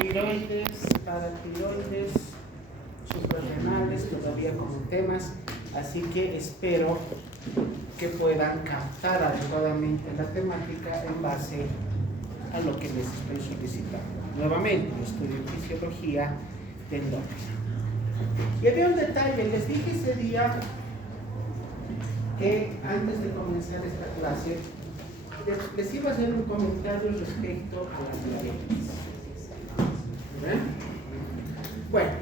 tiroides, paratiroides, suprarrenales, todavía como temas, así que espero que puedan captar adecuadamente la temática en base a lo que les estoy solicitando. Nuevamente, yo estudio fisiología tendónica. Y había un detalle, les dije ese día que antes de comenzar esta clase les iba a hacer un comentario respecto a la diabetes. ¿Ven? Bueno,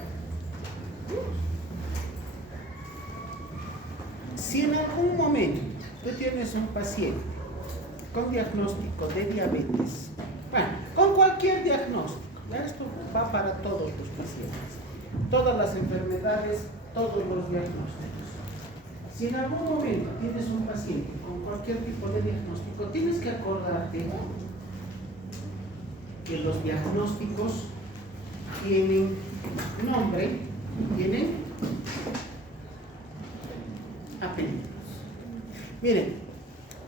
si en algún momento tú tienes un paciente con diagnóstico de diabetes, bueno, con cualquier diagnóstico, ya esto va para todos los pacientes, todas las enfermedades, todos los diagnósticos. Si en algún momento tienes un paciente con cualquier tipo de diagnóstico, tienes que acordarte que los diagnósticos tienen nombre, tienen apellidos. Miren,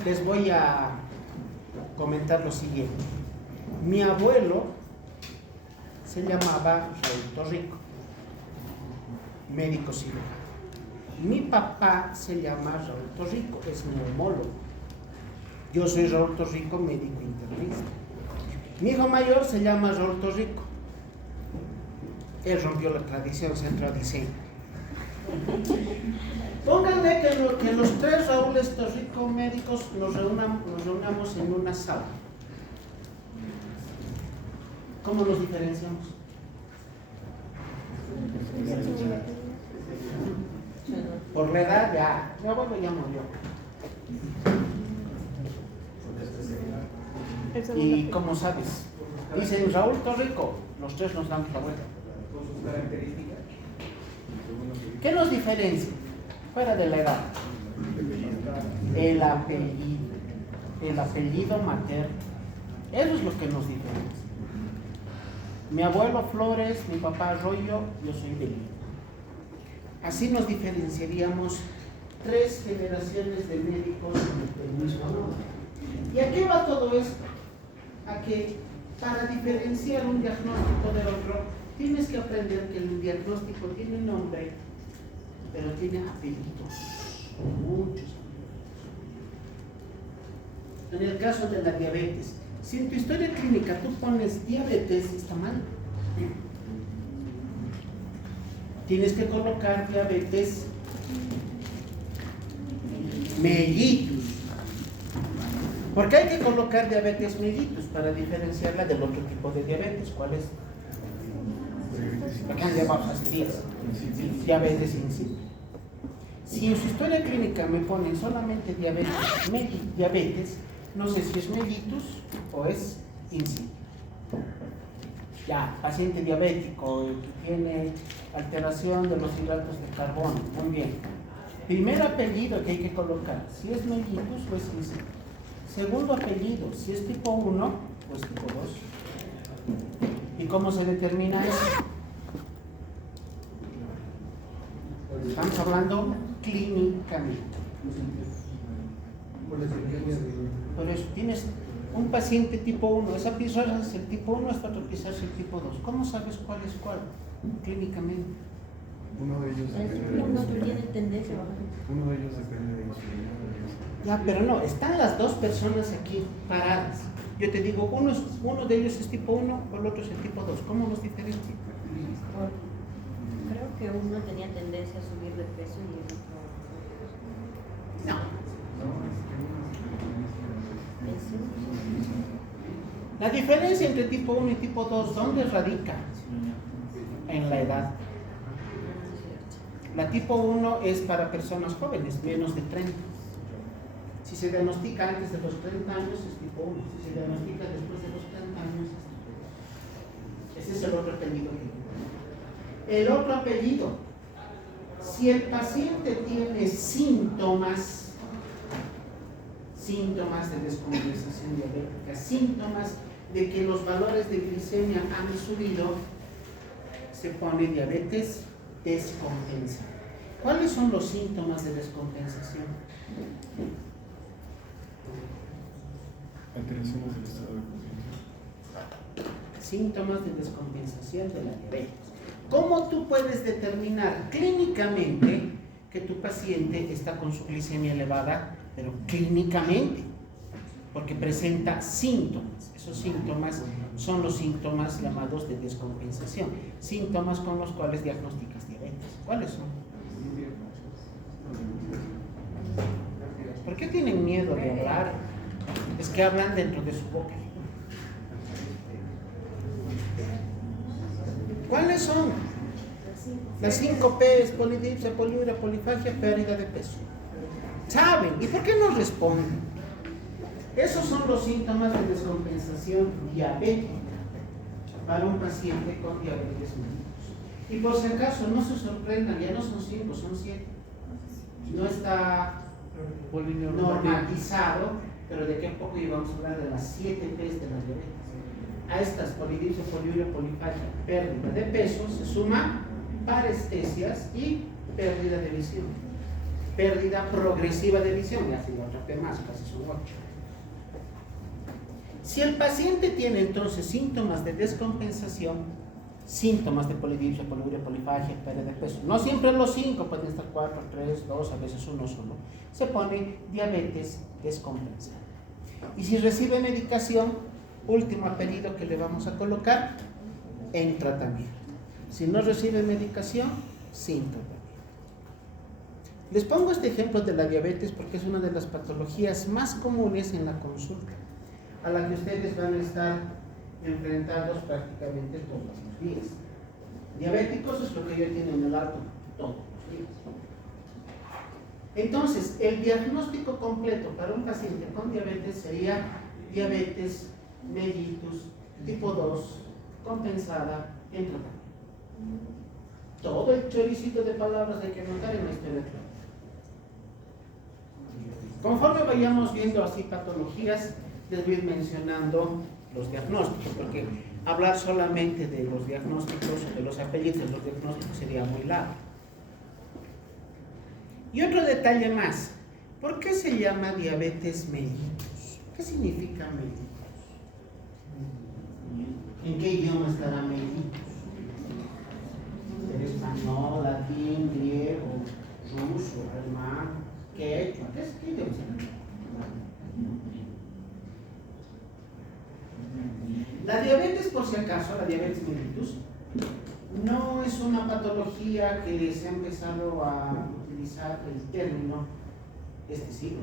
les voy a comentar lo siguiente. Mi abuelo se llamaba Raúl Torrico, médico cirujano. Mi papá se llama Raúl Torrico, es neumólogo. Yo soy Raúl Torrico, médico internista. Mi hijo mayor se llama Raúl Torrico. Él rompió la tradición, se entró a diseño. Pónganle que los tres Raúles Torrico médicos nos reunamos en una sala. ¿Cómo nos diferenciamos? Por la edad ya, mi abuelo ya murió. ¿Y cómo sabes? Dicen Raúl Torrico, los tres nos damos la vuelta. ¿Qué nos diferencia? Fuera de la edad. El apellido materno. Eso es lo que nos diferencia. Mi abuelo Flores, mi papá Arroyo, yo soy Belino. Así nos diferenciaríamos tres generaciones de médicos con el mismo nombre. ¿Y a qué va todo esto? A que para diferenciar un diagnóstico del otro, tienes que aprender que el diagnóstico tiene nombre, pero tiene apellidos, muchos apellidos. En el caso de la diabetes, si en tu historia clínica tú pones diabetes, está mal. Tienes que colocar diabetes mellitus. ¿Por qué hay que colocar diabetes mellitus? Para diferenciarla del otro tipo de diabetes. ¿Cuál es? La que han llamado hace días. Diabetes insípida. Si en su historia clínica me ponen solamente diabetes, no sé si es mellitus o es insípida. Ya, paciente diabético que tiene alteración de los hidratos de carbono, muy bien. Primer apellido que hay que colocar, si es mellitus o es insípido. Segundo apellido, si es tipo 1 o es tipo 2. ¿Y cómo se determina eso? Estamos hablando clínicamente. Por eso tienes un paciente tipo 1, esa pizarra es el tipo 1, esta otra pizarra es el tipo 2. ¿Cómo sabes cuál es cuál? Clínicamente. Uno de ellos depende de insulina. Ya, pero no, están las dos personas aquí paradas. Yo te digo, uno de ellos es tipo 1, o el otro es el tipo 2. ¿Cómo los diferencian? Creo que uno tenía tendencia a subir de peso y el otro... No. La diferencia entre tipo 1 y tipo 2, ¿dónde radica? En la edad. La tipo 1 es para personas jóvenes, menos de 30. Si se diagnostica antes de los 30 años es tipo 1. Si se diagnostica después de los 30 años es tipo 2. Ese es el otro apellido. El otro apellido, si el paciente tiene síntomas de descompensación diabética, síntomas de que los valores de glicemia han subido, se pone diabetes descompensada. ¿Cuáles son los síntomas de descompensación? Alteraciones del estado de conciencia. Síntomas de descompensación de la diabetes. ¿Cómo tú puedes determinar clínicamente que tu paciente está con su glicemia elevada? Pero clínicamente, porque presenta síntomas. Esos síntomas son los síntomas llamados de descompensación, síntomas con los cuales diagnosticas diabetes. ¿Cuáles son? ¿Por qué tienen miedo de hablar? Es que hablan dentro de su boca. ¿Cuáles son? Las 5 P's: polidipsia, poliuria, polifagia, pérdida de peso. ¿Saben? ¿Y por qué no responden? Esos son los síntomas de descompensación diabética para un paciente con diabetes mellitus. Y por si acaso, no se sorprendan, ya no son 5, son 7. No está normatizado, pero de qué poco íbamos a hablar de las 7 P's de la diabetes. A estas, polidipsia, poliuria, polifagia, pérdida de peso, se suman parestesias y pérdida de visión. Pérdida progresiva de visión, ya si lo atrapé más, casi son 8. Si el paciente tiene entonces síntomas de descompensación, síntomas de polidipsia, poliuria, polifagia, pérdida de peso, no siempre los 5, pueden estar 4, 3, 2, a veces 1 solo, se pone diabetes descompensada. Y si recibe medicación, último apellido que le vamos a colocar, en tratamiento. Si no recibe medicación, sin tratamiento. Les pongo este ejemplo de la diabetes porque es una de las patologías más comunes en la consulta, a la que ustedes van a estar enfrentados prácticamente todos los días. Diabéticos es lo que yo tengo en el alto todos los días. Entonces, el diagnóstico completo para un paciente con diabetes sería diabetes mellitus tipo 2 compensada en tratamiento. Todo el choricito de palabras hay que anotar en la historia clínica. Conforme vayamos viendo así patologías, les voy a ir mencionando los diagnósticos, porque hablar solamente de los diagnósticos o de los apellidos de los diagnósticos sería muy largo. Y otro detalle más, ¿por qué se llama diabetes mellitus? ¿Qué significa mellitus? ¿En qué idioma estará mellitus? Español, latín, griego, ruso, alemán, quechua, ¿qué idioma será? La diabetes, por si acaso, la diabetes mellitus, no es una patología que se ha empezado a utilizar el término este siglo.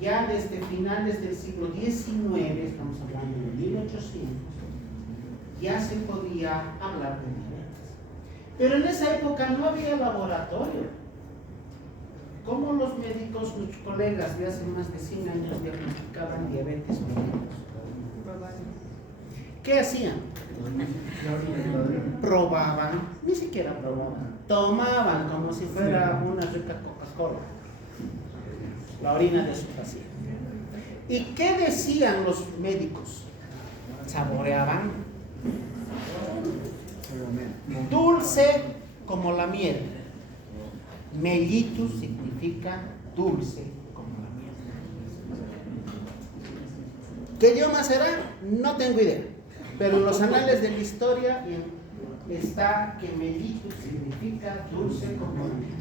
Ya desde finales del siglo XIX, estamos hablando de 1800, ya se podía hablar de diabetes. Pero en esa época no había laboratorio. ¿Cómo los médicos, nuestros colegas de hace más de 100 años diagnosticaban diabetes mellitus? ¿Qué hacían? Probaban, ni siquiera probaban, tomaban como si fuera una rica Coca-Cola la orina de su paciente. ¿Y qué decían los médicos? Saboreaban dulce como la miel. Mellitus significa dulce como la miel. ¿Qué idioma será? No tengo idea. Pero en los anales de la historia está que mellitus significa dulce como la miel.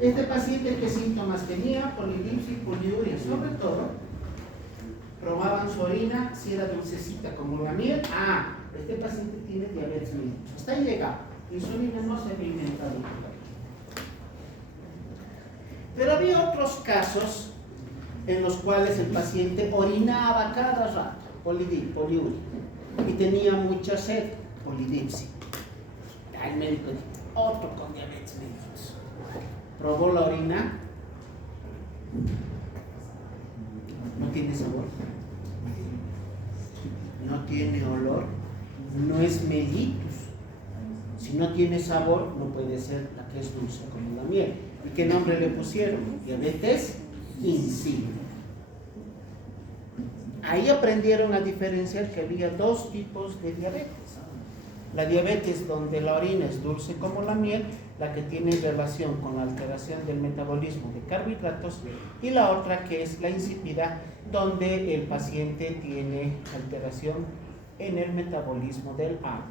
Este paciente, ¿qué síntomas tenía? Polidipsia y poliuria. Sobre todo, probaban su orina, si era dulcecita como la miel. Este paciente tiene diabetes mellitus. Hasta ahí llegaba. Y su orina no se había inventado todavía. Pero había otros casos en los cuales el paciente orinaba cada rato, poliuria, y tenía mucha sed, polidipsia. El médico dijo, otro con diabetes mellitus. Probó la orina, no tiene sabor, no tiene olor, no es mellitus. Si no tiene sabor, no puede ser la que es dulce como la miel. ¿Y qué nombre le pusieron? Diabetes insípida. Ahí aprendieron a diferenciar que había dos tipos de diabetes. La diabetes donde la orina es dulce como la miel, la que tiene relación con la alteración del metabolismo de carbohidratos, y la otra que es la insípida, donde el paciente tiene alteración en el metabolismo del agua,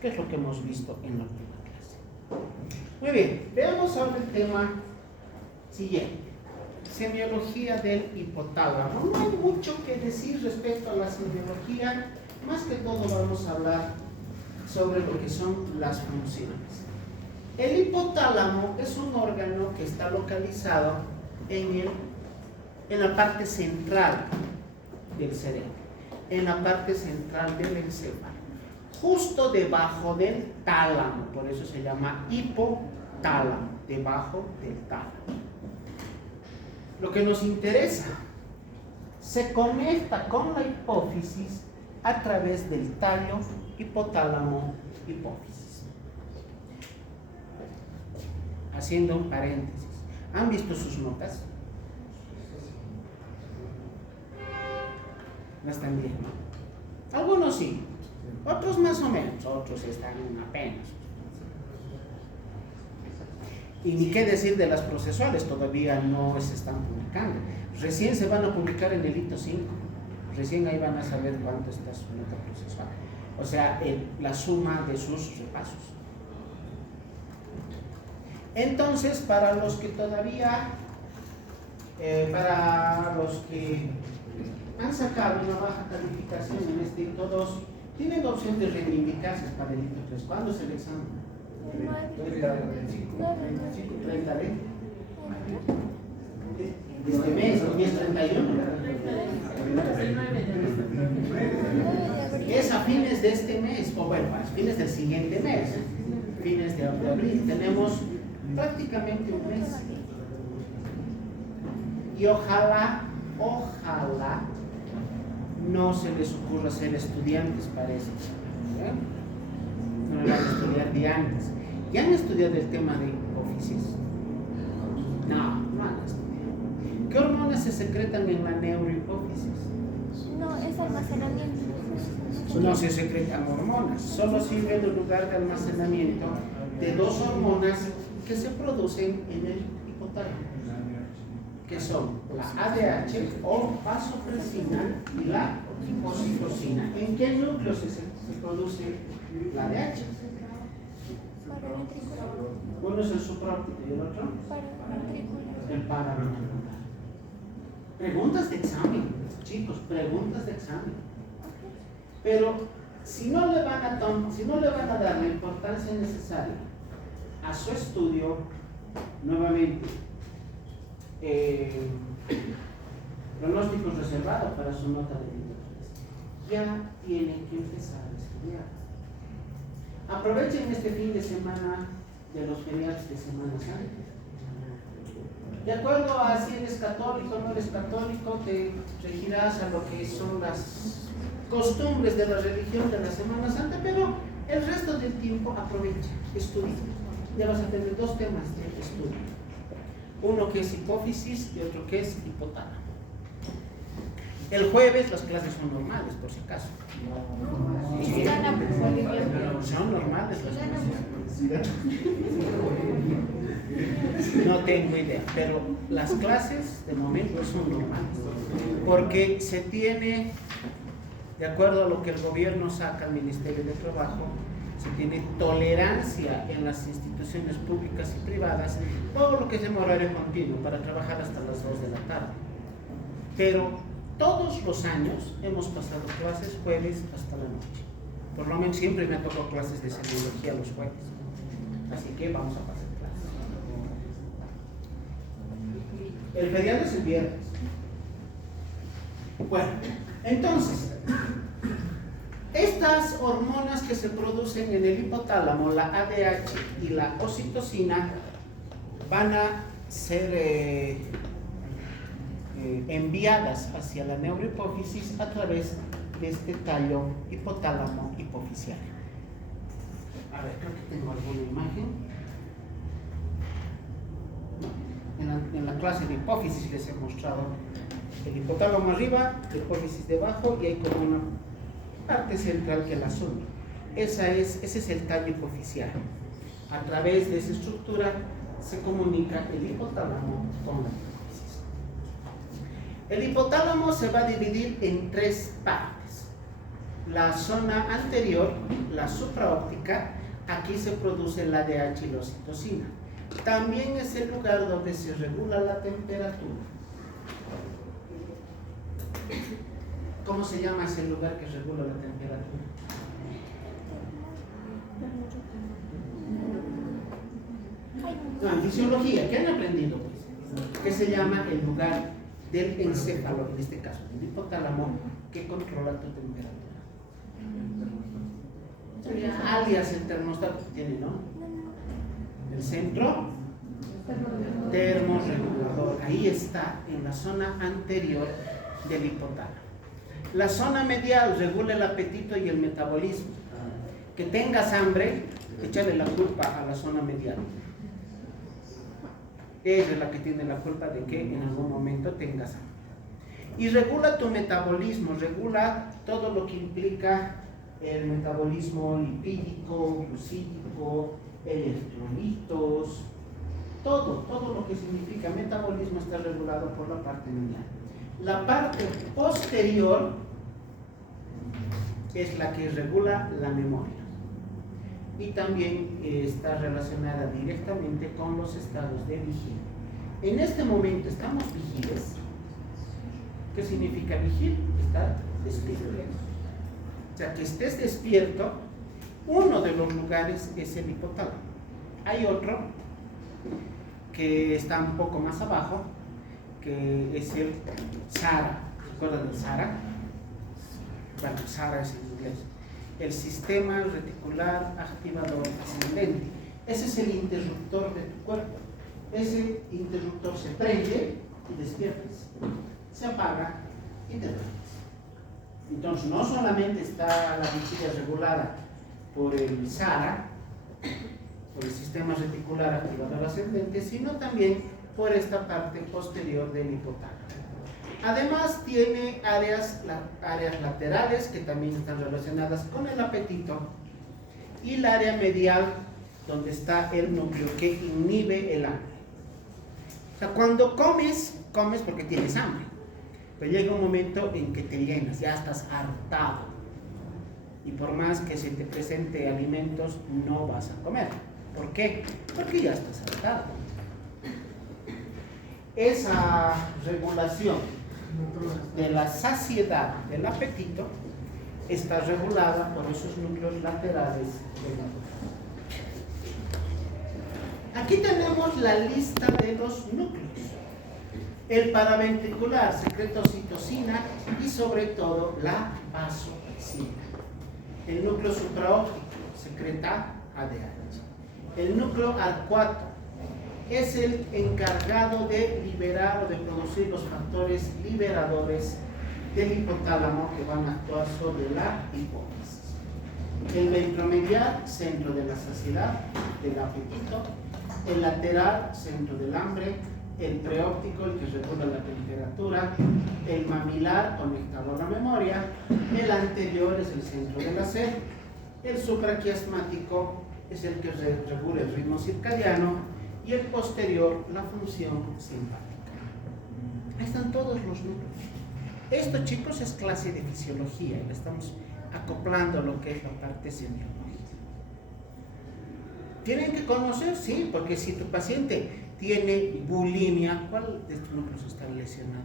que es lo que hemos visto en la última clase. Muy bien, veamos ahora el tema siguiente. Semiología del hipotálamo. No hay mucho que decir respecto a la semiología, más que todo vamos a hablar sobre lo que son las funciones. El hipotálamo es un órgano que está localizado en la parte central del cerebro, en la parte central del encéfalo, justo debajo del tálamo, por eso se llama hipotálamo, debajo del tálamo. Lo que nos interesa, se conecta con la hipófisis a través del tallo hipotálamo-hipófisis. Haciendo un paréntesis, ¿han visto sus notas? No están bien, ¿no? Algunos sí, otros más o menos, otros están apenas. Y ni qué decir de las procesuales, todavía no se están publicando. Recién se van a publicar en el hito 5. Recién ahí van a saber cuánto está su nota procesual. O sea, la suma de sus repasos. Entonces, para los que todavía, para los que han sacado una baja calificación en este hito 2, tienen opción de reivindicarse para el hito 3. ¿Cuándo es el examen? 30 de este mes, hoy es 31. Es a fines de este mes, o bueno, a fines del siguiente mes, fines de abril. Tenemos prácticamente un mes. Y ojalá no se les ocurra ser estudiantes para eso. No van a estudiar de antes. ¿Ya han estudiado el tema de hipófisis? No han estudiado. ¿Qué hormonas se secretan en la neurohipófisis? No, es almacenamiento. No se secretan hormonas, solo sirve de lugar de almacenamiento de dos hormonas que se producen en el hipotálamo, que son la ADH o vasopresina y la oxitocina. ¿En qué núcleo se produce la ADH? Uno es el supraórtico y el otro el paraventricular. Preguntas de examen, chicos, preguntas de examen. Pero si no le van a dar la importancia necesaria a su estudio, nuevamente, pronósticos reservados para su nota de hito 3, ya tienen que empezar a estudiar. Aprovechen este fin de semana de los feriados de Semana Santa. De acuerdo a si eres católico o no eres católico, te regirás a lo que son las costumbres de la religión de la Semana Santa, pero el resto del tiempo aprovecha, estudia. Ya vas a tener dos temas de estudio. Uno que es hipófisis y otro que es hipotálamo. El jueves las clases son normales, por si acaso. Son normales las clases. No tengo idea, pero las clases de momento son normales. Porque se tiene, de acuerdo a lo que el gobierno saca al Ministerio de Trabajo, se tiene tolerancia en las instituciones públicas y privadas, todo lo que es en horario continuo, para trabajar hasta las 2 de la tarde. Pero todos los años hemos pasado clases jueves hasta la noche. Por lo menos siempre me tocado clases de semiología los jueves. Así que vamos a pasar clases. El feriado es el viernes. Bueno, entonces, estas hormonas que se producen en el hipotálamo, la ADH y la oxitocina, van a ser enviadas hacia la neurohipófisis a través de este tallo hipotálamo hipofisial. A ver, creo que tengo alguna imagen. En la clase de hipófisis les he mostrado el hipotálamo arriba, la hipófisis debajo, y hay como una parte central que la une. Ese es el tallo hipofisial. A través de esa estructura se comunica el hipotálamo con la hipófisis. El hipotálamo se va a dividir en tres partes. la zona anterior, la supraóptica, aquí se produce la ADH y la oxitocina. También es el lugar donde se regula la temperatura. ¿Cómo se llama ese lugar que regula la temperatura? No, en fisiología, ¿qué han aprendido? Pues? ¿Qué se llama el lugar del encéfalo, en este caso, el hipotálamo, que controla tu temperatura? Alias el termostato que tiene, ¿no? El centro termorregulador. Ahí está, en la zona anterior del hipotálamo. La zona medial regula el apetito y el metabolismo. Que tengas hambre, échale la culpa a la zona medial. Ella es la que tiene la culpa de que en algún momento tengas hambre. Y regula tu metabolismo, regula todo lo que implica el metabolismo lipídico, glucídico, electrolitos, todo lo que significa metabolismo está regulado por la parte medial. La parte posterior es la que regula la memoria y también está relacionada directamente con los estados de vigilia. En este momento estamos vigiles. ¿Qué significa vigil? Estar despierto. O sea, que estés despierto, uno de los lugares es el hipotálamo. Hay otro que está un poco más abajo, que es el SARA. ¿Recuerdan el SARA? Bueno, SARA es en inglés. El sistema reticular activador ascendente. Ese es el interruptor de tu cuerpo. Ese interruptor se prende y despiertas. Se apaga y te duermes. Entonces, no solamente está la vigilia regulada por el SARA, por el sistema reticular activador ascendente, sino también por esta parte posterior del hipotálamo. Además, tiene áreas laterales que también están relacionadas con el apetito y el área medial, donde está el núcleo que inhibe el hambre. O sea, cuando comes porque tienes hambre. Pero llega un momento en que te llenas, ya estás hartado. Y por más que se te presente alimentos, no vas a comer. ¿Por qué? Porque ya estás hartado. Esa regulación de la saciedad del apetito está regulada por esos núcleos laterales del cuerpo. Aquí tenemos la lista de los núcleos. El paraventricular secreta oxitocina y sobre todo la vasopresina. El núcleo supraóptico secreta ADH. El núcleo arcuato es el encargado de liberar o de producir los factores liberadores del hipotálamo que van a actuar sobre la hipófisis. El ventromedial, centro de la saciedad, del apetito. El lateral, centro del hambre. El preóptico, el que regula la temperatura. El mamilar, conectado a la memoria. El anterior es el centro de la sed. El supraquiasmático es el que regula el ritmo circadiano. Y el posterior, la función simpática. Ahí están todos los núcleos. Esto, chicos, es clase de fisiología. Le estamos acoplando lo que es la parte semiológica. ¿Tienen que conocer? Sí, porque si tu paciente tiene bulimia, ¿cuál de estos núcleos está lesionado?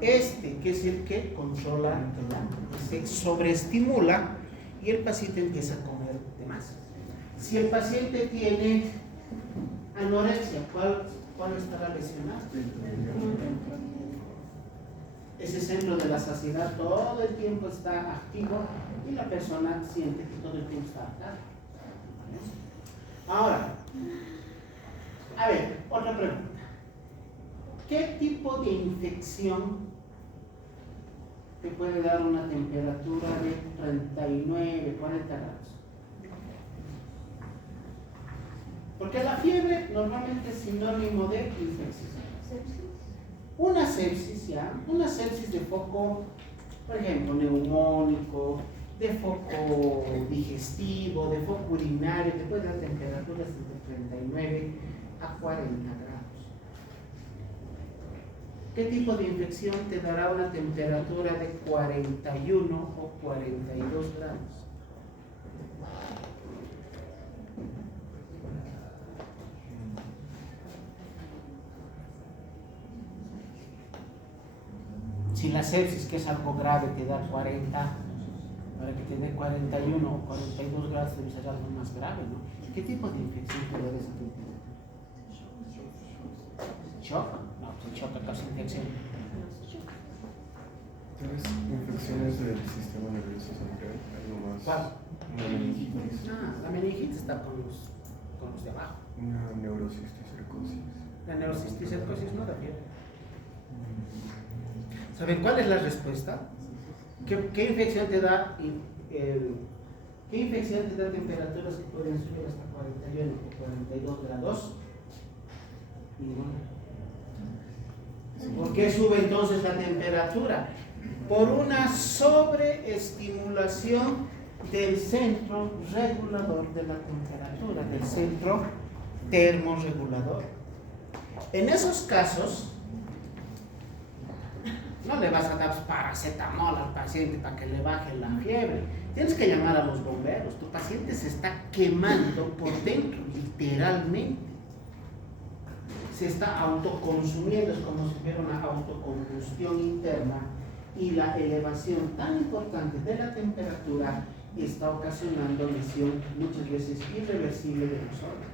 Este, que es el que controla el hambre, se sobreestimula y el paciente empieza a comer de más. Si el paciente tiene anorexia, ¿cuál estará lesionado? Ese centro de la saciedad todo el tiempo está activo y la persona siente que todo el tiempo está activo. Ahora, a ver, otra pregunta. ¿Qué tipo de infección te puede dar una temperatura de 39, 40 grados? Porque la fiebre normalmente es sinónimo de infección. Una sepsis, ¿ya? Una sepsis de foco, por ejemplo, neumónico, de foco digestivo, de foco urinario, te puede dar temperaturas entre 39 a 40 grados. ¿Qué tipo de infección te dará una temperatura de 41 o 42 grados? Si la sepsis, que es algo grave, te da 40, para que te dé 41 o 42 grados debe ser algo más grave, ¿no? ¿Qué tipo de infección te da esa temperatura? ¿Shock? No, pues el shock causa infección. ¿Tienes infecciones del sistema nervioso central? Algo más. ¿Cuál? Meningitis. La meningitis está con los de abajo. Una neurocisticercosis. La neurocisticercosis no da fiebre. ¿Saben cuál es la respuesta? ¿Qué infección te da? ¿Qué infección te da temperaturas que pueden subir hasta 41 o 42 grados? Ninguna. ¿Por qué sube entonces la temperatura? Por una sobreestimulación del centro regulador de la temperatura, del centro termorregulador. En esos casos, no le vas a dar paracetamol al paciente para que le baje la fiebre. Tienes que llamar a los bomberos. Tu paciente se está quemando por dentro, literalmente. Se está autoconsumiendo, es como si fuera una autocombustión interna, y la elevación tan importante de la temperatura está ocasionando lesión muchas veces irreversible de los órganos.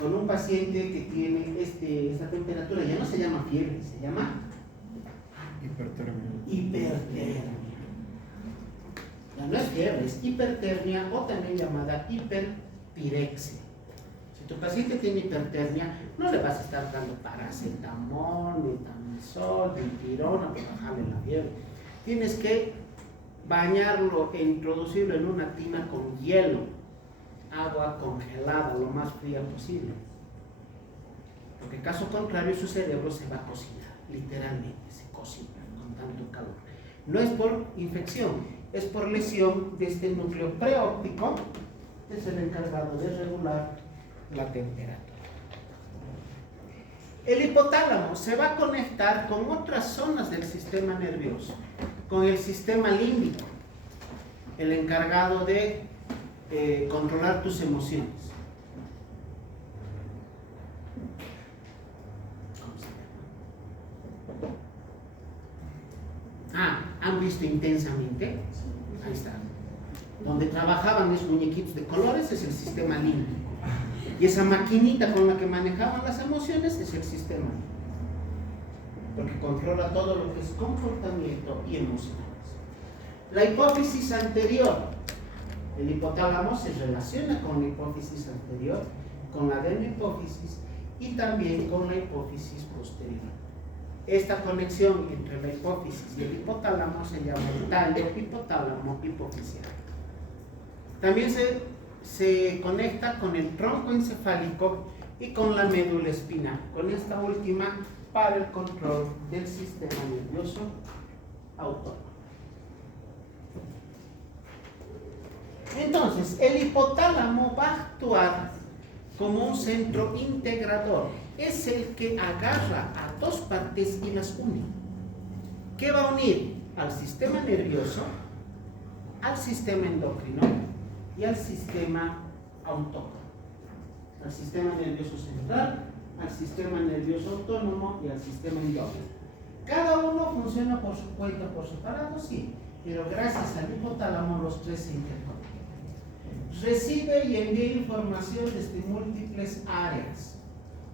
Con un paciente que tiene esta temperatura, ya no se llama fiebre, se llama hipertermia. Ya no es fiebre, es hipertermia, o también llamada hiperpirexia. Si tu paciente tiene hipertermia, no le vas a estar dando paracetamol, ni tamisol, ni pirona para bajarle la fiebre. Tienes que bañarlo e introducirlo en una tina con hielo, agua congelada, lo más fría posible. Porque caso contrario, su cerebro se va a cocinar, literalmente se cocina con tanto calor. No es por infección, es por lesión de este núcleo preóptico, que es el encargado de regular la temperatura. El hipotálamo se va a conectar con otras zonas del sistema nervioso, con el sistema límbico, el encargado de controlar tus emociones. ¿Cómo se llama? ¿Han visto Intensamente? Ahí está. Donde trabajaban esos muñequitos de colores es el sistema límbico. Y esa maquinita con la que manejaban las emociones es el sistema límbico, porque controla todo lo que es comportamiento y emociones. La hipófisis anterior, el hipotálamo se relaciona con la hipófisis anterior, con la adenohipófisis y también con la hipófisis posterior. Esta conexión entre la hipófisis y el hipotálamo se llama el tallo hipotálamo hipofisial. También se conecta con el tronco encefálico y con la médula espinal, con esta última para el control del sistema nervioso autónomo. Entonces, el hipotálamo va a actuar como un centro integrador. Es el que agarra a dos partes y las une. ¿Qué va a unir? Al sistema nervioso, al sistema endocrino y al sistema autónomo. Al sistema nervioso central, al sistema nervioso autónomo y al sistema endócrino. Cada uno funciona por su cuenta, por separado, sí, pero gracias al hipotálamo los tres se interconectan. Recibe y envía información desde múltiples áreas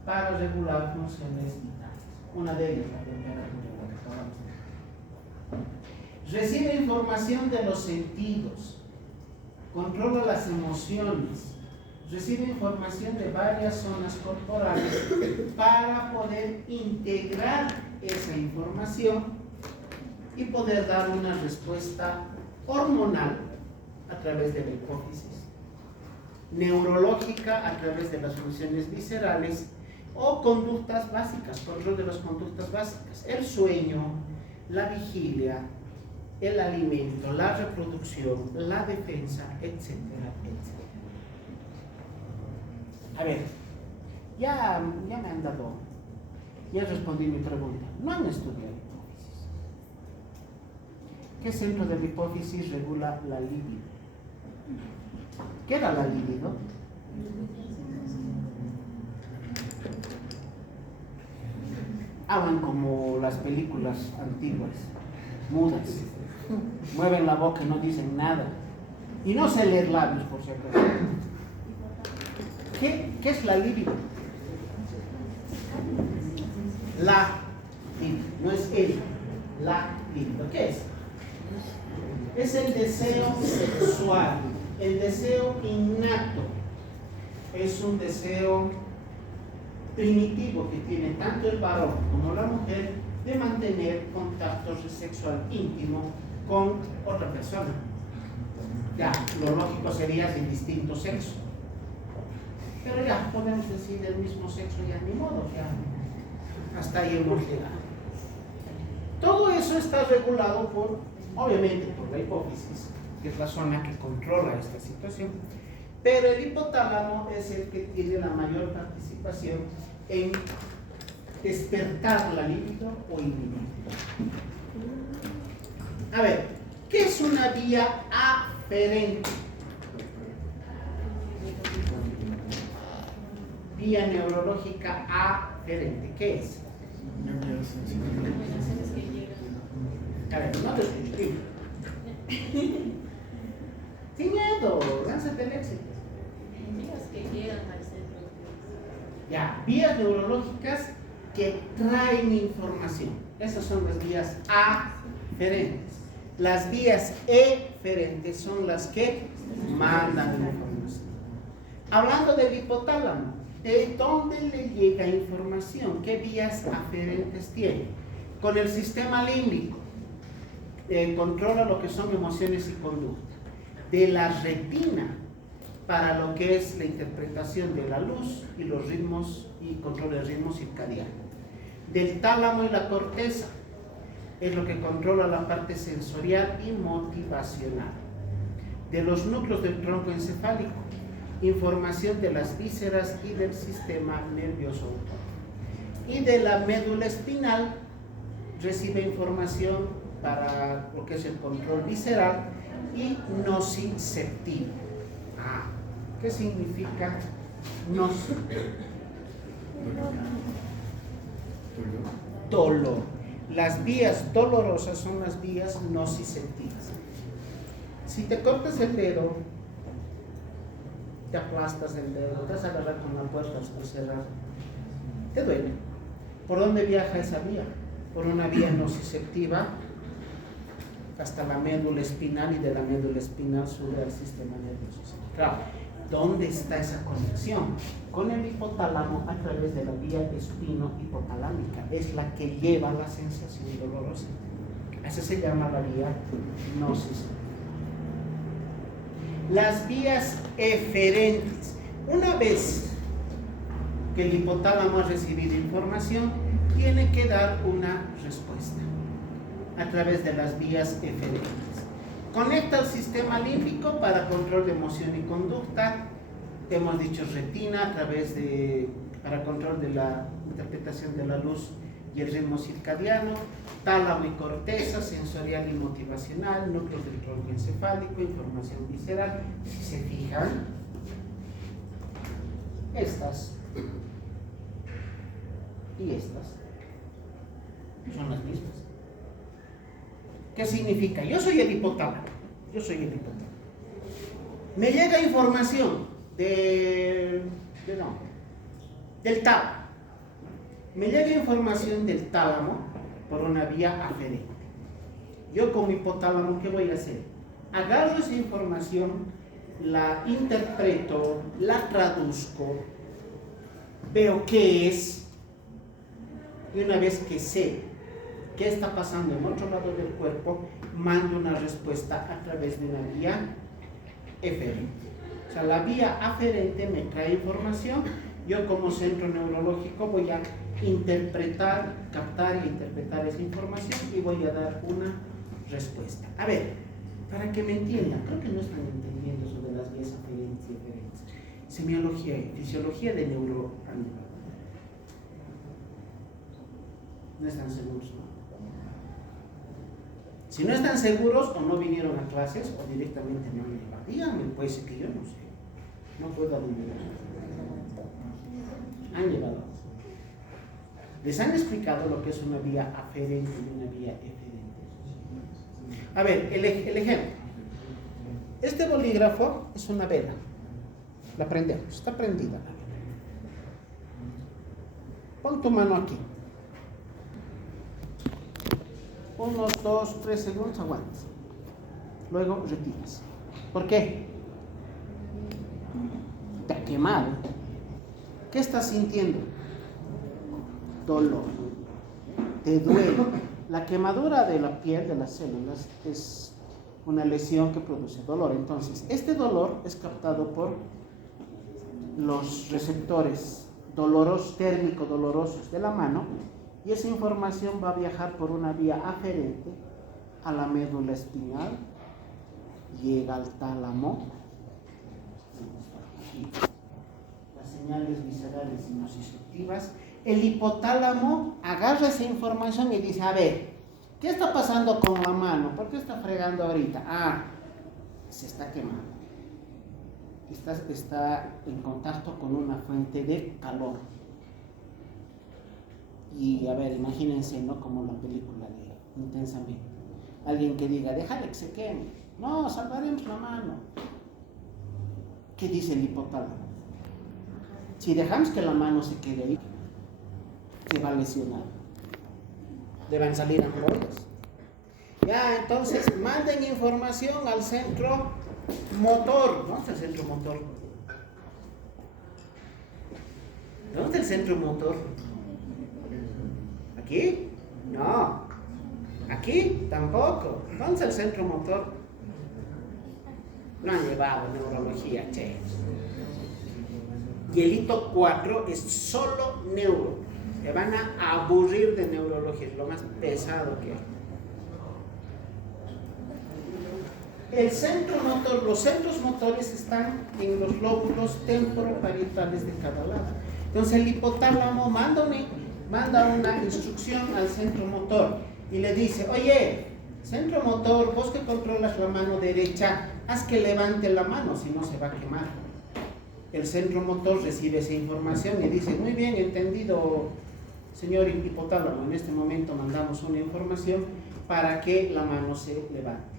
para regular funciones vitales. Una de ellas, la temperatura, la que acabamos de ver. Recibe información de los sentidos, controla las emociones, recibe información de varias zonas corporales para poder integrar esa información y poder dar una respuesta hormonal a través de la hipófisis, neurológica a través de las funciones viscerales o conductas básicas, control de las conductas básicas, el sueño, la vigilia, el alimento, la reproducción, la defensa, etcétera, etcétera. A ver, ya me han dado Ya respondí mi pregunta. No han estudiado hipófisis. ¿Qué centro de la hipófisis regula la libido? ¿Qué era la libido? Hablan como las películas antiguas, mudas. Mueven la boca y no dicen nada. Y no sé leer labios, por si acaso. ¿Qué es la libido? La libido, no es el, la libido. ¿Qué es? Es el deseo sexual, el deseo innato. Es un deseo primitivo que tiene tanto el varón como la mujer de mantener contacto sexual íntimo con otra persona. Ya, lo lógico sería de distinto sexo. Pero ya, podemos decir del mismo sexo, ya ni modo, ya hasta ahí hemos llegado. Todo eso está regulado por, obviamente, por la hipófisis, que es la zona que controla esta situación. Pero el hipotálamo es el que tiene la mayor participación en despertar la libido o inhibir. A ver, ¿qué es una vía aferente? Vía neurológica aferente, ¿qué es? A ver, no te escucho. Sin miedo, lánzate el éxito. Vías que llegan al centro. Ya, vías neurológicas que traen información. Esas son las vías aferentes. Las vías eferentes son las que mandan información. Hablando del hipotálamo, ¿de dónde le llega información? ¿Qué vías aferentes tiene? Con el sistema límbico. Controla lo que son emociones y conducta. De la retina para lo que es la interpretación de la luz y los ritmos y control del ritmo circadiano. Del tálamo y la corteza es lo que controla la parte sensorial y motivacional. De los núcleos del tronco encefálico, información de las vísceras y del sistema nervioso autónomo. Y de la médula espinal recibe información para lo que es el control visceral y nociceptivo. ¿Qué significa nociceptivo? Dolor. Las vías dolorosas son las vías nociceptivas. Si te cortas el dedo, te aplastas el dedo, te vas a agarrar con la puerta hasta cerrar, te duele. ¿Por dónde viaja esa vía? Por una vía nociceptiva hasta la médula espinal y de la médula espinal sube al sistema nervioso central. ¿Dónde está esa conexión? Con el hipotálamo a través de la vía espino-hipotalámica. Es la que lleva la sensación dolorosa. Esa se llama la vía nociceptiva. Las vías eferentes. Una vez que el hipotálamo ha recibido información, tiene que dar una respuesta a través de las vías eferentes. Conecta al sistema límbico para control de emoción y conducta. Hemos dicho retina a través de, para control de la interpretación de la luz y el ritmo circadiano. Tálamo y corteza, sensorial y motivacional. Núcleos del tronco encefálico, información visceral. Si se fijan, estas y estas son las mismas. ¿Qué significa? Yo soy el hipotálamo. Me llega información del tálamo. Me llega información del tálamo por una vía aferente. Yo como hipotálamo, ¿qué voy a hacer? Agarro esa información, la interpreto, la traduzco, veo qué es, y una vez que sé qué está pasando en otro lado del cuerpo, mando una respuesta a través de una vía eferente. O sea, la vía aferente me trae información, yo como centro neurológico voy a interpretar, captar e interpretar esa información y voy a dar una respuesta. A ver, para que me entiendan, creo que no están entendiendo eso de las vías aferentes y eferentes. Semiología y fisiología de No están seguros, ¿no? Si no están seguros o no vinieron a clases o directamente no han llevado, díganme pues que yo no sé, no puedo adivinar. Han llevado. Les han explicado lo que es una vía aferente y una vía eferente. A ver, el ejemplo. Este bolígrafo es una vela. La prendemos, está prendida la vela. Pon tu mano aquí. 1, 2, 3 segundos, aguantas. Luego retiras. ¿Por qué? Te ha quemado. ¿Qué estás sintiendo? Dolor. Te duele. La quemadura de la piel, de las células, es una lesión que produce dolor. Entonces, este dolor es captado por los receptores térmico dolorosos de la mano, y esa información va a viajar por una vía aferente a la médula espinal, llega al tálamo, las señales viscerales y nociceptivas. El hipotálamo agarra esa información y dice, a ver, ¿qué está pasando con la mano? ¿Por qué está fregando ahorita? Ah, se está quemando. Está en contacto con una fuente de calor. Y a ver, imagínense, ¿no? Como la película de Intensamente. Alguien que diga, déjale que se queme. No, salvaremos la mano. ¿Qué dice el hipotálamo? Si dejamos que la mano se quede ahí, se va a lesionar. Deben salir ampollas. Ya, entonces, manden información al centro motor. ¿Dónde está el centro motor? ¿Dónde está el centro motor? ¿Aquí? No. ¿Aquí? Tampoco. ¿Dónde está el centro motor? No han llevado neurología, che. Y el hito 4 es solo neuro. Se van a aburrir de neurología, es lo más pesado que hay. El centro motor, los centros motores están en los lóbulos temporoparietales de cada lado. Entonces el hipotálamo manda una instrucción al centro motor y le dice, oye, centro motor, vos que controlas la mano derecha, haz que levante la mano, si no se va a quemar. El centro motor recibe esa información y dice, muy bien, entendido, señor hipotálamo, en este momento mandamos una información para que la mano se levante.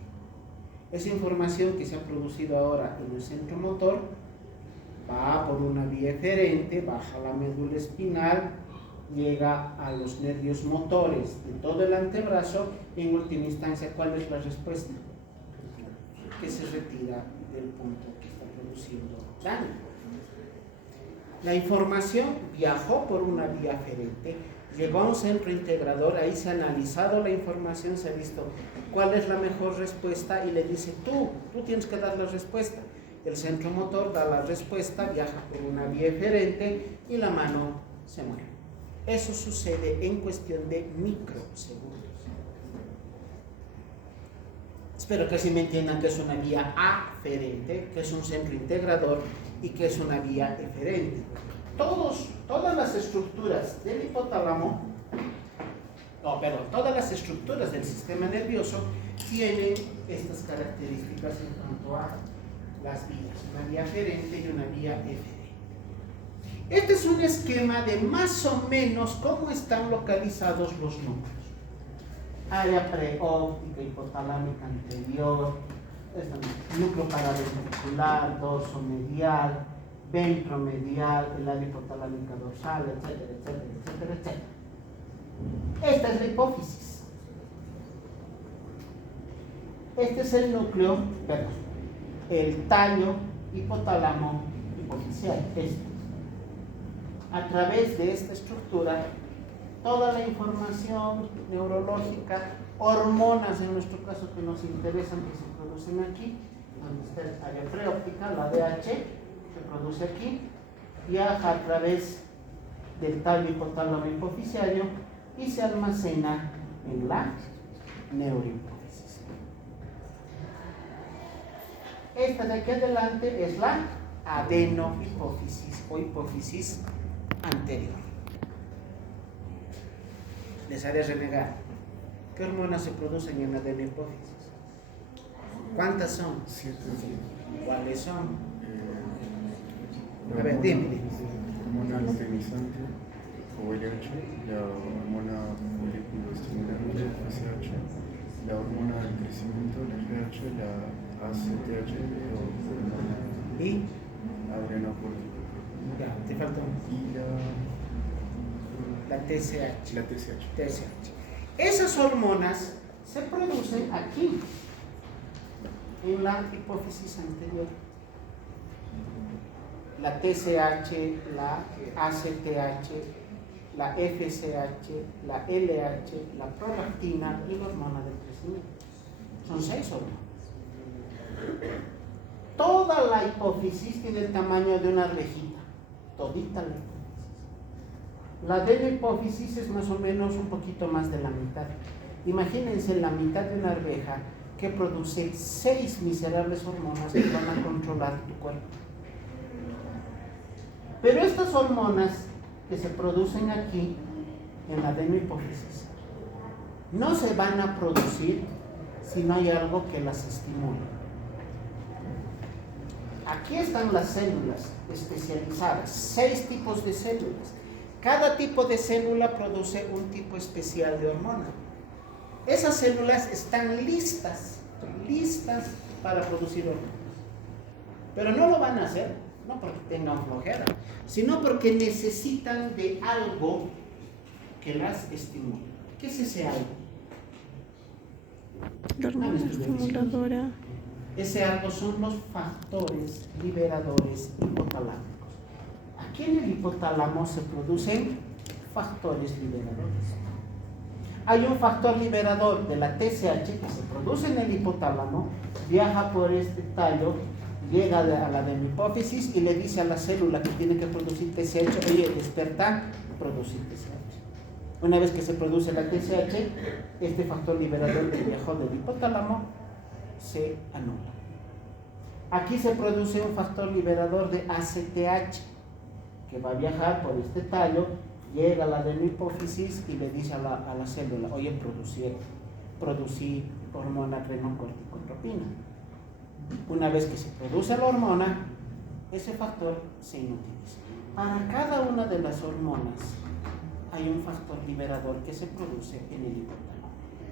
Esa información que se ha producido ahora en el centro motor va por una vía eferente, baja la médula espinal, llega a los nervios motores de todo el antebrazo y en última instancia, ¿cuál es la respuesta? Que se retira del punto que está produciendo daño. La información viajó por una vía aferente, llegó a un centro integrador, ahí se ha analizado la información, se ha visto cuál es la mejor respuesta y le dice, tú tienes que dar la respuesta. El centro motor da la respuesta, viaja por una vía eferente y la mano se mueve. Eso sucede en cuestión de microsegundos. Espero que así me entiendan que es una vía aferente, que es un centro integrador y que es una vía eferente. Todas las estructuras del hipotálamo, todas las estructuras del sistema nervioso tienen estas características en cuanto a las vías, una vía aferente y una vía eferente. Este es un esquema de más o menos cómo están localizados los núcleos. Área preóptica, hipotalámica anterior, núcleo paraventricular, dorso medial, ventromedial, el área hipotalámica dorsal, etcétera, etcétera, etcétera, etcétera. Esta es la hipófisis. Este es el núcleo, el tallo hipotálamo hipofisial. A través de esta estructura, toda la información neurológica, hormonas en nuestro caso que nos interesan, que se producen aquí, donde está el área preóptica, la DH, se produce aquí, viaja a través del tallo hipotálamo hipofisiario y se almacena en la neurohipófisis. Esta de aquí adelante es la adenohipófisis o hipófisis anterior. Les haré renegar. ¿Qué hormonas se producen en la hipófisis? ¿Cuántas son? 7. ¿Cuáles son? La A ver, dime. hormona luteinizante, o LH, la hormona folículo estimulante, FSH, la hormona del crecimiento, la FH, la ACTH, o hormona Y adrenocórtica, ya, te falta una. y La TSH. la TSH. TSH. Esas hormonas se producen aquí, en la hipófisis anterior. La TSH, la ACTH, la FSH, la LH, la prolactina y la hormona del crecimiento. Son 6 hormonas. Toda la hipófisis tiene el tamaño de una arvejita, todita la hipófisis. La hipófisis es más o menos un poquito más de la mitad. Imagínense la mitad de una arveja que produce 6 miserables hormonas que van a controlar tu cuerpo. Pero estas hormonas que se producen aquí, en la hipófisis, no se van a producir si no hay algo que las estimule. Aquí están las células especializadas, 6 tipos de células. Cada tipo de célula produce un tipo especial de hormona. Esas células están listas para producir hormonas. Pero no lo van a hacer, no porque tengan flojera, sino porque necesitan de algo que las estimule. ¿Qué es ese algo? La hormona estimuladora. Ese algo son los factores liberadores hipotalámicos. Aquí en el hipotálamo se producen factores liberadores. Hay un factor liberador de la TSH que se produce en el hipotálamo, viaja por este tallo, llega a la hipófisis y le dice a la célula que tiene que producir TSH, oye, desperta, producir TSH. Una vez que se produce la TSH, este factor liberador que viajó del hipotálamo se anula. Aquí se produce un factor liberador de ACTH que va a viajar por este tallo, llega a la hipófisis y le dice a la célula, oye, producir hormona adrenocorticotropina. Una vez que se produce la hormona, ese factor se inutiliza. Para cada una de las hormonas hay un factor liberador que se produce en el hipotálamo.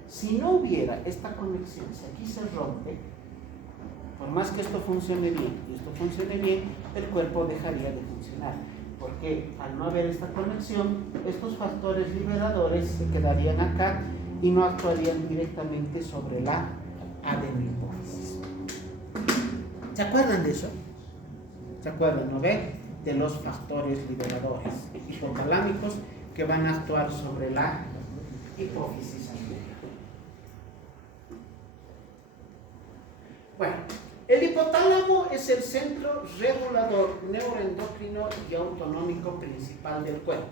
Si no hubiera esta conexión, si aquí se rompe, por más que esto funcione bien y esto funcione bien, el cuerpo dejaría de funcionar. Porque al no haber esta conexión, estos factores liberadores se quedarían acá y no actuarían directamente sobre la adenohipófisis. ¿Se acuerdan de eso? ¿Se acuerdan, no ve? De los factores liberadores hipotalámicos que van a actuar sobre la hipófisis anterior. Bueno, el hipotálamo es el centro regulador neuroendocrino y autonómico principal del cuerpo.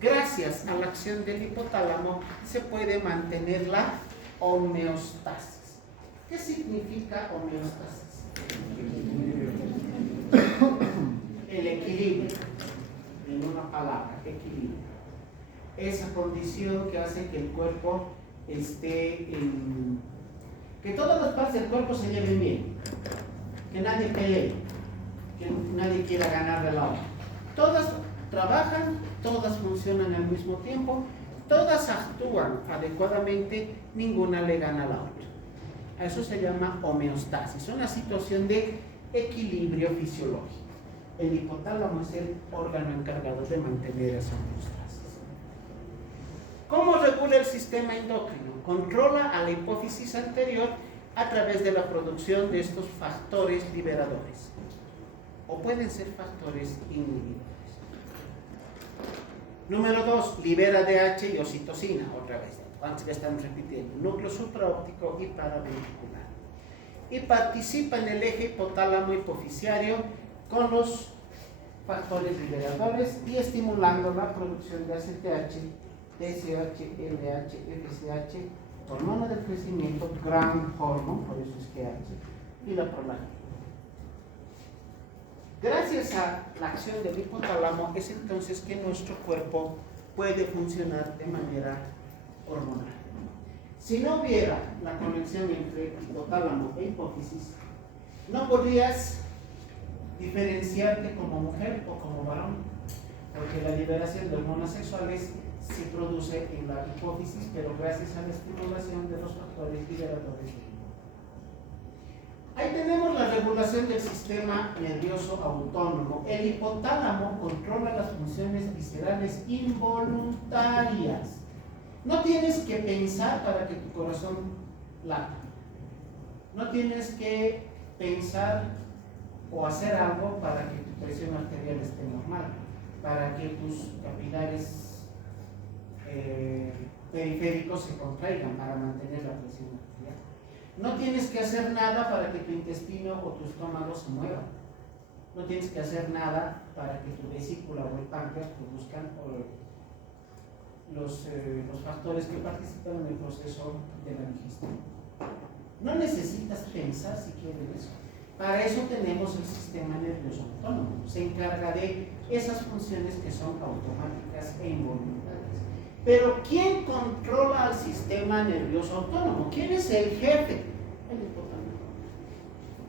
Gracias a la acción del hipotálamo se puede mantener la homeostasis. ¿Qué significa homeostasis? El equilibrio, en una palabra, equilibrio. Esa condición que hace que el cuerpo esté en... que todas las partes del cuerpo se lleven bien, que nadie pelee, que nadie quiera ganar de la otra. Todas trabajan, todas funcionan al mismo tiempo, todas actúan adecuadamente, ninguna le gana a la otra. A eso se llama homeostasis, una situación de equilibrio fisiológico. El hipotálamo es el órgano encargado de mantener esa homeostasis. ¿Cómo regula el sistema endocrino? Controla a la hipófisis anterior a través de la producción de estos factores liberadores. O pueden ser factores inhibidores. Número 2, libera DH y oxitocina, otra vez. Antes que estamos repitiendo, núcleo supraóptico y paraventricular. Y participa en el eje hipotálamo hipoficiario con los factores liberadores y estimulando la producción de ACTH, TSH, LH, FSH, hormona del crecimiento, Growth hormone, por eso es que H, y la prolactina. Gracias a la acción del hipotálamo es entonces que nuestro cuerpo puede funcionar de manera hormonal. Si no hubiera la conexión entre hipotálamo e hipófisis, no podrías diferenciarte como mujer o como varón, porque la liberación de hormonas sexuales se produce en la hipófisis, pero gracias a la estimulación de los factores liberadores. Ahí tenemos la regulación del sistema nervioso autónomo. El hipotálamo controla las funciones viscerales involuntarias. No tienes que pensar para que tu corazón lata. No tienes que pensar o hacer algo para que tu presión arterial esté normal, para que tus capilares periféricos se contraigan para mantener la presión arterial. No tienes que hacer nada para que tu intestino o tu estómago se muevan. No tienes que hacer nada para que tu vesícula o el páncreas produzcan los factores que participan en el proceso de la digestión. No necesitas pensar si quieres eso. Para eso tenemos el sistema nervioso autónomo. Se encarga de esas funciones que son automáticas e involuntarias. Pero ¿quién controla al sistema nervioso autónomo? ¿Quién es el jefe? El hipotálamo.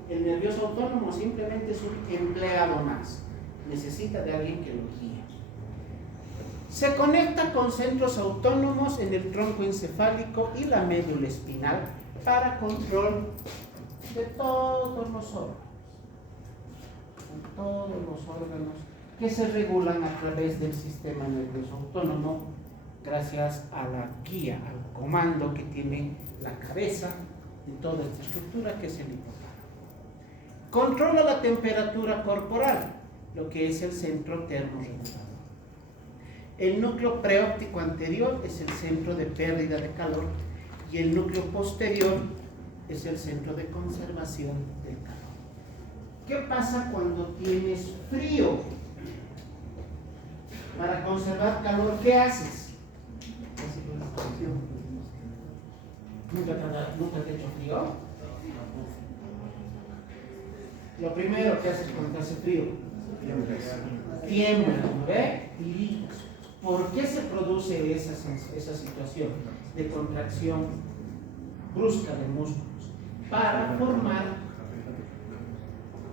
El nervioso autónomo simplemente es un empleado más. Necesita de alguien que lo guíe. Se conecta con centros autónomos en el tronco encefálico y la médula espinal para control de todos los órganos. Todos los órganos que se regulan a través del sistema nervioso autónomo gracias a la guía, al comando que tiene la cabeza de toda esta estructura que es el hipotálamo. Controla la temperatura corporal, lo que es el centro termorregulador. El núcleo preóptico anterior es el centro de pérdida de calor y el núcleo posterior es el centro de conservación del calor. ¿Qué pasa cuando tienes frío? Para conservar calor, ¿qué haces? ¿Nunca te ha hecho frío? Lo primero que haces cuando hace frío, tiemblas, ¿no ve? Tiritas. ¿Por qué se produce esa situación de contracción brusca de músculos? Para formar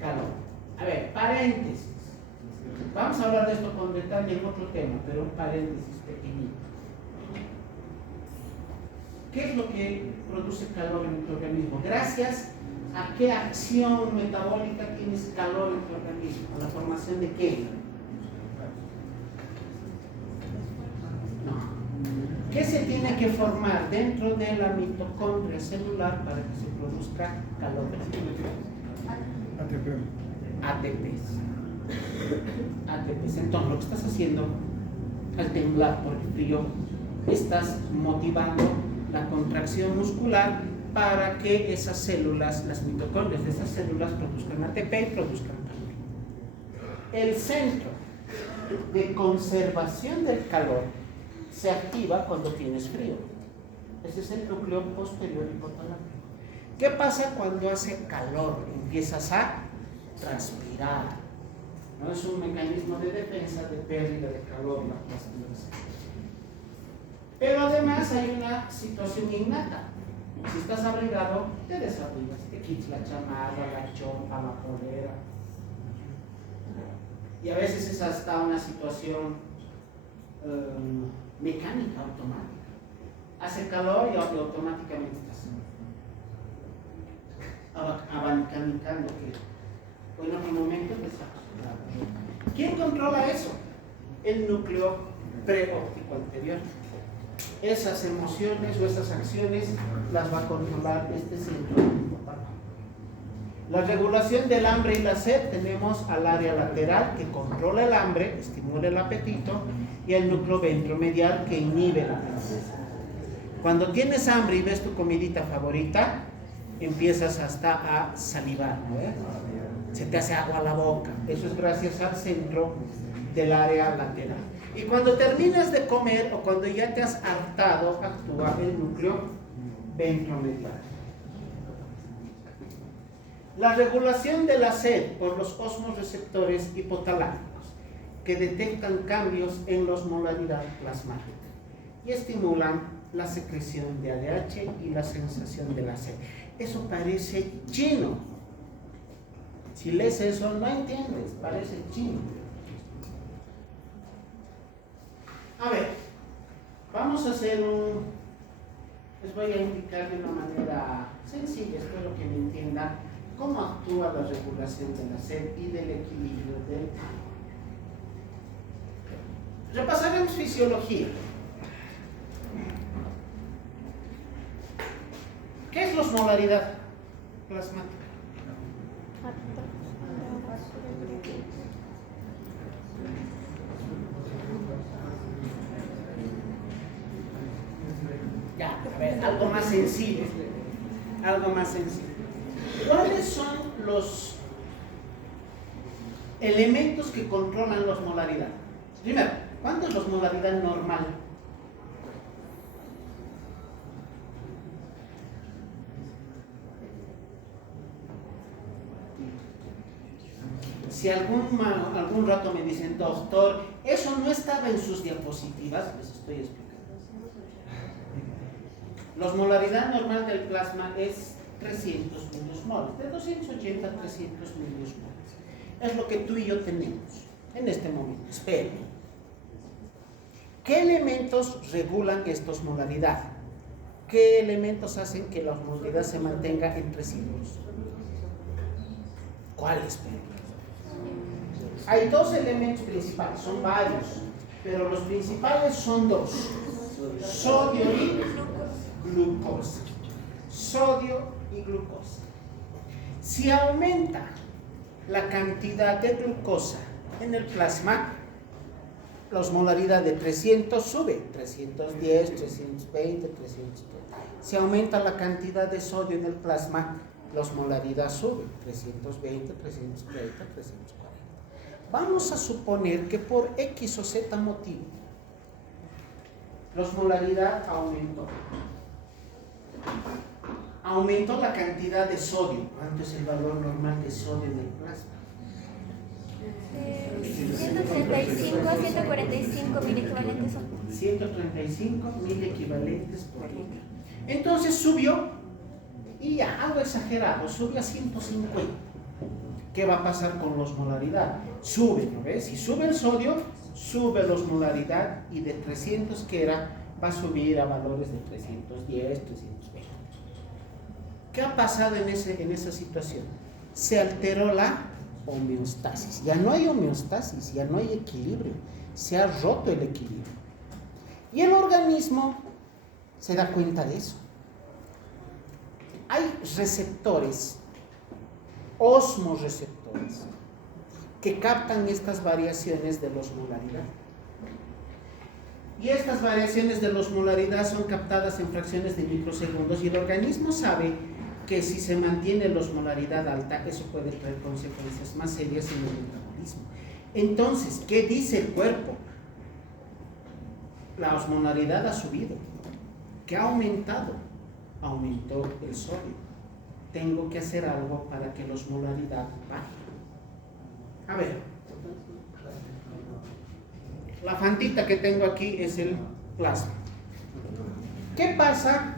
calor. A ver, paréntesis. Vamos a hablar de esto con detalle en otro tema, pero un paréntesis pequeñito. ¿Qué es lo que produce calor en tu organismo? Gracias a qué acción metabólica tienes calor en tu organismo. ¿A la formación de qué? No. ¿Qué se tiene que formar dentro de la mitocondria celular para que se produzca calor? ATPs. Entonces, lo que estás haciendo al temblar por el frío, estás motivando la contracción muscular para que esas células, las mitocondrias de esas células produzcan ATP y produzcan calor. El centro de conservación del calor se activa cuando tienes frío. Ese es el núcleo posterior hipotalámico. ¿Qué pasa cuando hace calor? Empiezas a transpirar. No es un mecanismo de defensa de pérdida de calor, la transpiración. Pero además hay una situación innata. Si estás abrigado, te desabrigas, te quitas la chamarra, la chompa, la polera. Y a veces es hasta una situación mecánica, automática. Hace calor y automáticamente estás abanicando que en otro momento desabrigas. ¿Quién controla eso? El núcleo preóptico anterior. Esas emociones o esas acciones las va a controlar este centro hipotálamo. La regulación del hambre y la sed, tenemos al área lateral que controla el hambre, estimula el apetito, y el núcleo ventromedial que inhibe la apetito. Cuando tienes hambre y ves tu comidita favorita, empiezas hasta a salivar, ¿no? Se te hace agua a la boca. Eso es gracias al centro del área lateral. Y cuando terminas de comer o cuando ya te has hartado, actúa el núcleo ventromedial. La regulación de la sed por los osmoreceptores hipotalámicos, que detectan cambios en la osmolaridad plasmática y estimulan la secreción de ADH y la sensación de la sed. Eso parece chino. Si lees eso no entiendes, parece chino. A ver, vamos a hacer les voy a indicar de una manera sencilla, espero que me entiendan cómo actúa la regulación de la sed y del equilibrio del agua. Repasaremos fisiología. ¿Qué es la osmolaridad plasmática? Ya, a ver, algo más sencillo. Algo más sencillo. ¿Cuáles son los elementos que controlan la osmolaridad? Primero, ¿cuánto es la osmolaridad normal? Si algún rato me dicen, doctor, eso no estaba en sus diapositivas, les estoy explicando. La osmolaridad normal del plasma es 300 milismoles, de 280 a 300 milismoles. Es lo que tú y yo tenemos en este momento. Espera. ¿Qué elementos regulan esta osmolaridad? ¿Qué elementos hacen que la osmolaridad se mantenga en 300? ¿Cuáles? Hay dos elementos principales, son varios, pero los principales son dos: sodio y glucosa. Sodio y glucosa. Si aumenta la cantidad de glucosa en el plasma, la osmolaridad de 300 sube, 310, 320, 330. Si aumenta la cantidad de sodio en el plasma, la osmolaridad sube, 320, 330, 340. Vamos a suponer que por X o Z motivo la osmolaridad aumentó la cantidad de sodio. ¿Cuánto es el valor normal de sodio en el plasma? 135 a 145 mil equivalentes son. 135 mil equivalentes por litro. Entonces subió, y ya, algo exagerado, subió a 150. ¿Qué va a pasar con la osmolaridad? Sube, ¿no ves? Si sube el sodio, sube la osmolaridad, y de 300 que era, va a subir a valores de 310, 320. ¿Qué ha pasado en esa situación? Se alteró la homeostasis. Ya no hay homeostasis, ya no hay equilibrio. Se ha roto el equilibrio. Y el organismo se da cuenta de eso. Hay receptores, osmorreceptores, que captan estas variaciones de la osmolaridad. Y estas variaciones de la osmolaridad son captadas en fracciones de microsegundos, y el organismo sabe que si se mantiene la osmolaridad alta, eso puede traer consecuencias más serias en el metabolismo. Entonces, ¿qué dice el cuerpo? La osmolaridad ha subido. ¿Qué ha aumentado? Aumentó el sodio. Tengo que hacer algo para que la osmolaridad baje. A ver, la fantita que tengo aquí es el plasma. ¿Qué pasa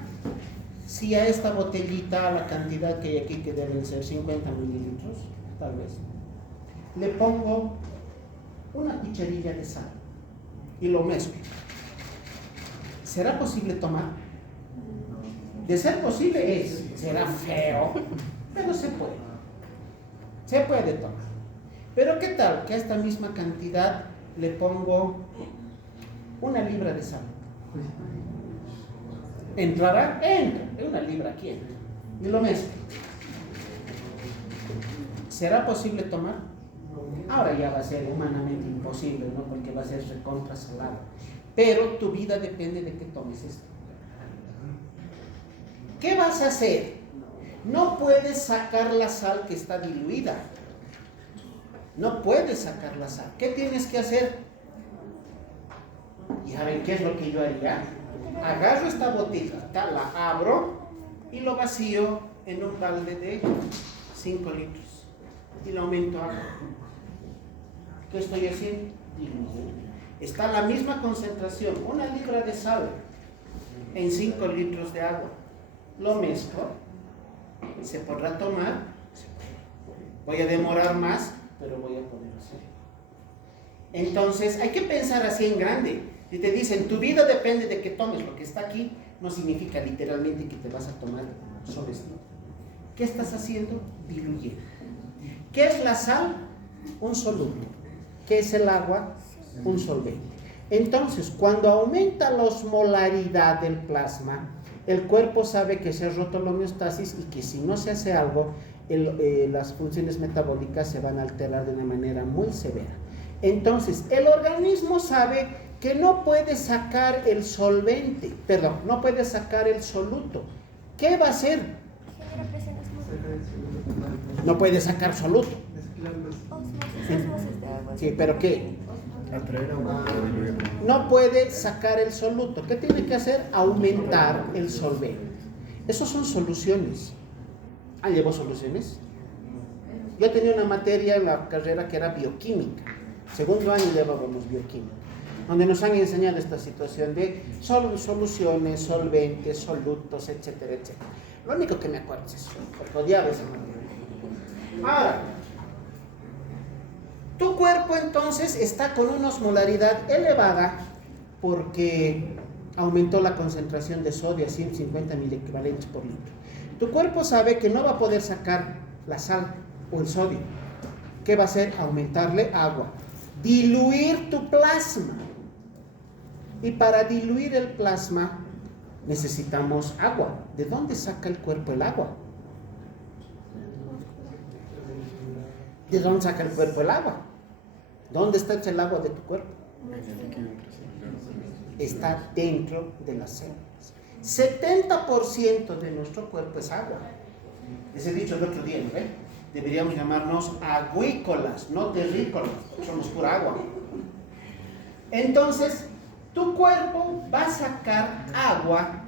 si a esta botellita, a la cantidad que hay aquí, que deben ser 50 mililitros, tal vez, le pongo una cucharilla de sal y lo mezclo? ¿Será posible tomar? De ser posible será feo, pero se puede. Se puede tomar. Pero ¿qué tal que a esta misma cantidad le pongo 1 libra de sal? ¿Entrará? Entra. 1 libra aquí entra. Y lo mezclo. ¿Será posible tomar? Ahora ya va a ser humanamente imposible, ¿no? Porque va a ser recontra salado. Pero tu vida depende de que tomes esto. ¿Qué vas a hacer? No puedes sacar la sal que está diluida. No puedes sacar la sal. ¿Qué tienes que hacer? Y a ver, ¿qué es lo que yo haría? Agarro esta botella, la abro y lo vacío en un balde de 5 litros. Y lo aumento a agua. ¿Qué estoy haciendo? diluye. Está la misma concentración, 1 libra de sal en 5 litros de agua. Lo mezclo, se podrá tomar, voy a demorar más, pero voy a poder hacerlo. Entonces, hay que pensar así en grande. Si te dicen, tu vida depende de que tomes lo que está aquí, no significa literalmente que te vas a tomar solo esto. ¿Qué estás haciendo? Diluyendo. ¿Qué es la sal? Un soluto. ¿Qué es el agua? Un solvente. Entonces, cuando aumenta la osmolaridad del plasma, el cuerpo sabe que se ha roto la homeostasis y que si no se hace algo, las funciones metabólicas se van a alterar de una manera muy severa. Entonces, el organismo sabe que no puede sacar el solvente, perdón, no puede sacar el soluto. ¿Qué va a hacer? Genera presión osmótica. No puede sacar soluto. Osmosis de agua. Sí, pero ¿qué? Atraer agua para diluir. No puede sacar el soluto. ¿Qué tiene que hacer? Aumentar el solvente. Esos son soluciones. ¿Llevó soluciones? Yo tenía una materia en la carrera que era bioquímica. Segundo año llevábamos bioquímica, donde nos han enseñado esta situación de soluciones, solventes, solutos, etcétera, etcétera. Lo único que me acuerdo es eso, porque odiaba esa materia. Ahora, tu cuerpo entonces está con una osmolaridad elevada porque aumentó la concentración de sodio a 150 miliequivalentes por litro. Tu cuerpo sabe que no va a poder sacar la sal o el sodio. ¿Qué va a hacer? Aumentarle agua. Diluir tu plasma. Y para diluir el plasma necesitamos agua. ¿De dónde saca el cuerpo el agua? ¿De dónde saca el cuerpo el agua? ¿Dónde está el agua de tu cuerpo? En el líquido intracelular. Está dentro de las células. 70% de nuestro cuerpo es agua. Les he dicho el otro día, ¿no? Deberíamos llamarnos aguícolas, no terrícolas, somos pura agua. Entonces, tu cuerpo va a sacar agua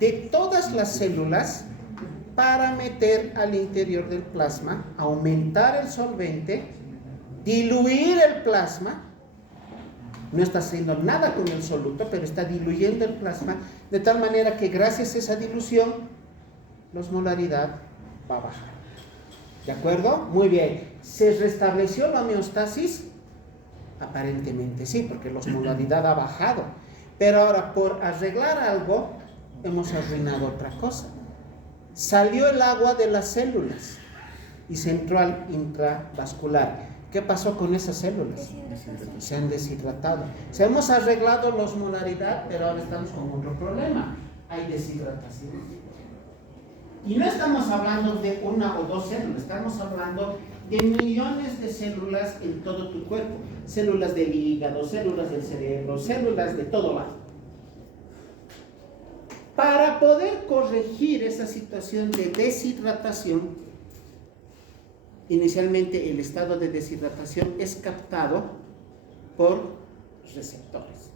de todas las células para meter al interior del plasma, aumentar el solvente, diluir el plasma. No está haciendo nada con el soluto, pero está diluyendo el plasma de tal manera que gracias a esa dilución la osmolaridad va a bajar. ¿De acuerdo? Muy bien. ¿Se restableció la homeostasis? Aparentemente sí, porque la osmolaridad ha bajado. Pero ahora, por arreglar algo, hemos arruinado otra cosa. Salió el agua de las células y se entró al intravascular. ¿Qué pasó con esas células? Se han deshidratado. Se hemos arreglado la osmolaridad, pero ahora estamos con otro problema. Hay deshidratación. Y no estamos hablando de 1 o 2 células, estamos hablando de millones de células en todo tu cuerpo. Células del hígado, células del cerebro, células de todo lado. Para poder corregir esa situación de deshidratación, inicialmente el estado de deshidratación es captado por receptores.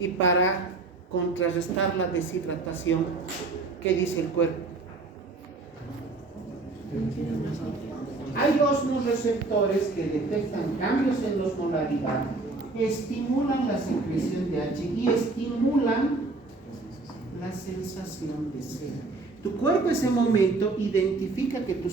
Y para contrarrestar la deshidratación, ¿qué dice el cuerpo? Hay osmoreceptores que detectan cambios en la osmolaridad, estimulan la secreción de H y estimulan la sensación de sed. Tu cuerpo en ese momento identifica que tu